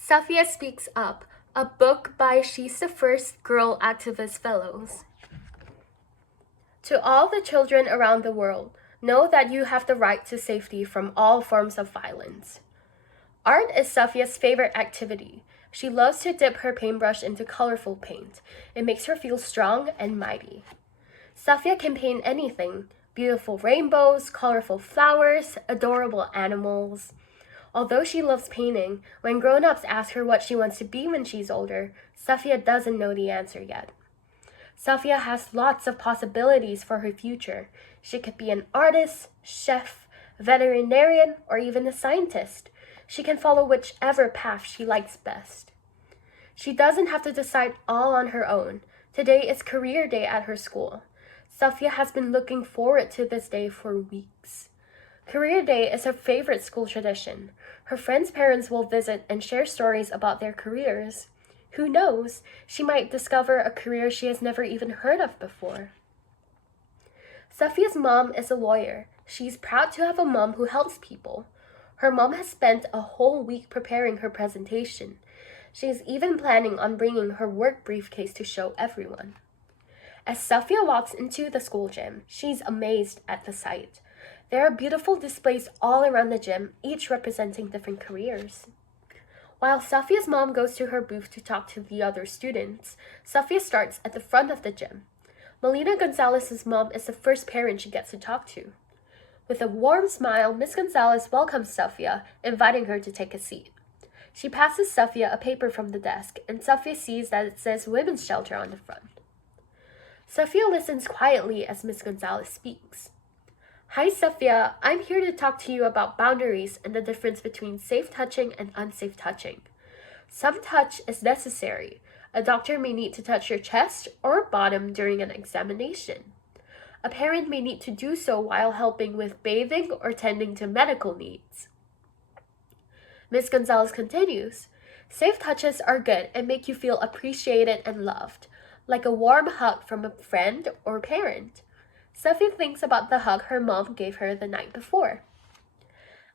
Safiya Speaks Up, a book by She's the First Girl Activist Fellows. To all the children around the world, know that you have the right to safety from all forms of violence. Art is Safiya's favorite activity. She loves to dip her paintbrush into colorful paint. It makes her feel strong and mighty. Safiya can paint anything: beautiful rainbows, colorful flowers, adorable animals. Although she loves painting, when grown-ups ask her what she wants to be when she's older, Safiya doesn't know the answer yet. Safiya has lots of possibilities for her future. She could be an artist, chef, veterinarian, or even a scientist. She can follow whichever path she likes best. She doesn't have to decide all on her own. Today is career day at her school. Safiya has been looking forward to this day for weeks. Career Day is her favorite school tradition. Her friends' parents will visit and share stories about their careers. Who knows, she might discover a career she has never even heard of before. Safiya's mom is a lawyer. She's proud to have a mom who helps people. Her mom has spent a whole week preparing her presentation. She's even planning on bringing her work briefcase to show everyone. As Safiya walks into the school gym, she's amazed at the sight. There are beautiful displays all around the gym, each representing different careers. While Safiya's mom goes to her booth to talk to the other students, Safiya starts at the front of the gym. Melina Gonzalez's mom is the first parent she gets to talk to. With a warm smile, Miss Gonzalez welcomes Safiya, inviting her to take a seat. She passes Safiya a paper from the desk, and Safiya sees that it says Women's Shelter on the front. Safiya listens quietly as Miss Gonzalez speaks. Hi, Safiya. I'm here to talk to you about boundaries and the difference between safe touching and unsafe touching. Some touch is necessary. A doctor may need to touch your chest or bottom during an examination. A parent may need to do so while helping with bathing or tending to medical needs. Ms. Gonzalez continues, safe touches are good and make you feel appreciated and loved, like a warm hug from a friend or parent. Safiya thinks about the hug her mom gave her the night before.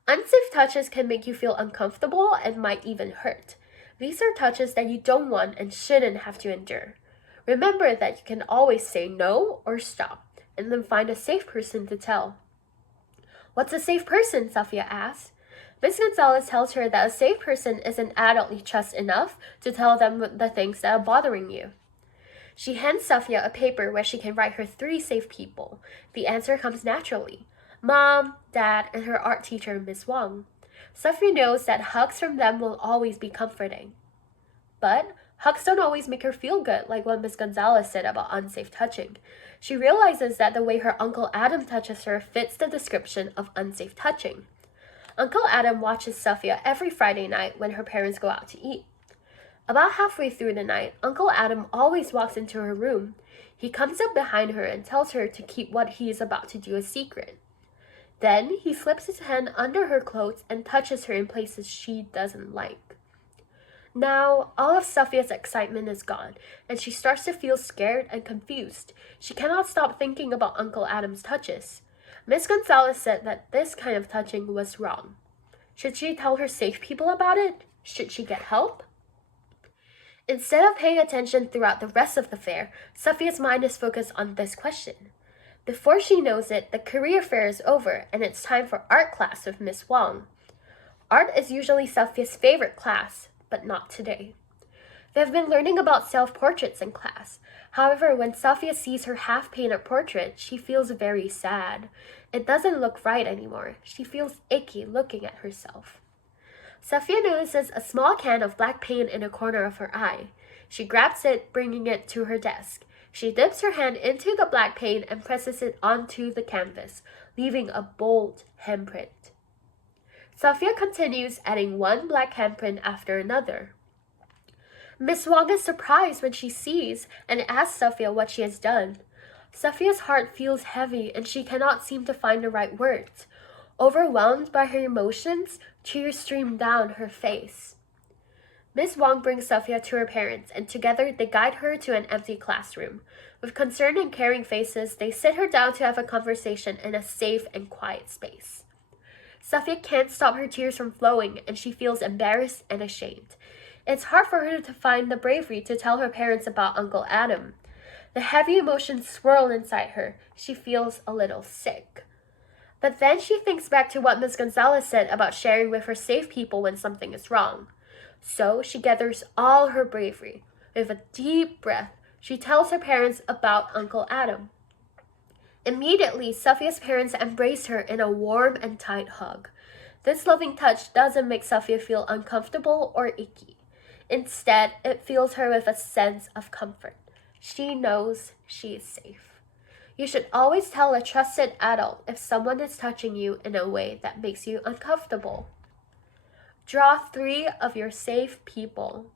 Unsafe touches can make you feel uncomfortable and might even hurt. These are touches that you don't want and shouldn't have to endure. Remember that you can always say no or stop, and then find a safe person to tell. What's a safe person? Safiya asks. Ms. Gonzalez tells her that a safe person is an adult you trust enough to tell them the things that are bothering you. She hands Safiya a paper where she can write her 3 safe people. The answer comes naturally: Mom, Dad, and her art teacher, Miss Wong. Safiya knows that hugs from them will always be comforting. But hugs don't always make her feel good, like what Miss Gonzalez said about unsafe touching. She realizes that the way her Uncle Adam touches her fits the description of unsafe touching. Uncle Adam watches Safiya every Friday night when her parents go out to eat. About halfway through the night, Uncle Adam always walks into her room. He comes up behind her and tells her to keep what he is about to do a secret. Then he slips his hand under her clothes and touches her in places she doesn't like. Now, all of Safiya's excitement is gone, and she starts to feel scared and confused. She cannot stop thinking about Uncle Adam's touches. Miss Gonzalez said that this kind of touching was wrong. Should she tell her safe people about it? Should she get help? Instead of paying attention throughout the rest of the fair, Safiya's mind is focused on this question. Before she knows it, the career fair is over and it's time for art class with Miss Wong. Art is usually Safiya's favorite class, but not today. They've been learning about self-portraits in class. However, when Safiya sees her half-painted portrait, she feels very sad. It doesn't look right anymore. She feels icky looking at herself. Safiya notices a small can of black paint in a corner of her eye. She grabs it, bringing it to her desk. She dips her hand into the black paint and presses it onto the canvas, leaving a bold handprint. Safiya continues adding one black handprint after another. Miss Wong is surprised when she sees and asks Safiya what she has done. Safiya's heart feels heavy and she cannot seem to find the right words. Overwhelmed by her emotions, tears stream down her face. Miss Wong brings Safiya to her parents, and together they guide her to an empty classroom. With concerned and caring faces, they sit her down to have a conversation in a safe and quiet space. Safiya can't stop her tears from flowing, and she feels embarrassed and ashamed. It's hard for her to find the bravery to tell her parents about Uncle Adam. The heavy emotions swirl inside her. She feels a little sick. But then she thinks back to what Miss Gonzalez said about sharing with her safe people when something is wrong. So she gathers all her bravery. With a deep breath, she tells her parents about Uncle Adam. Immediately, Safiya's parents embrace her in a warm and tight hug. This loving touch doesn't make Safiya feel uncomfortable or icky. Instead, it fills her with a sense of comfort. She knows she is safe. You should always tell a trusted adult if someone is touching you in a way that makes you uncomfortable. Draw 3 of your safe people.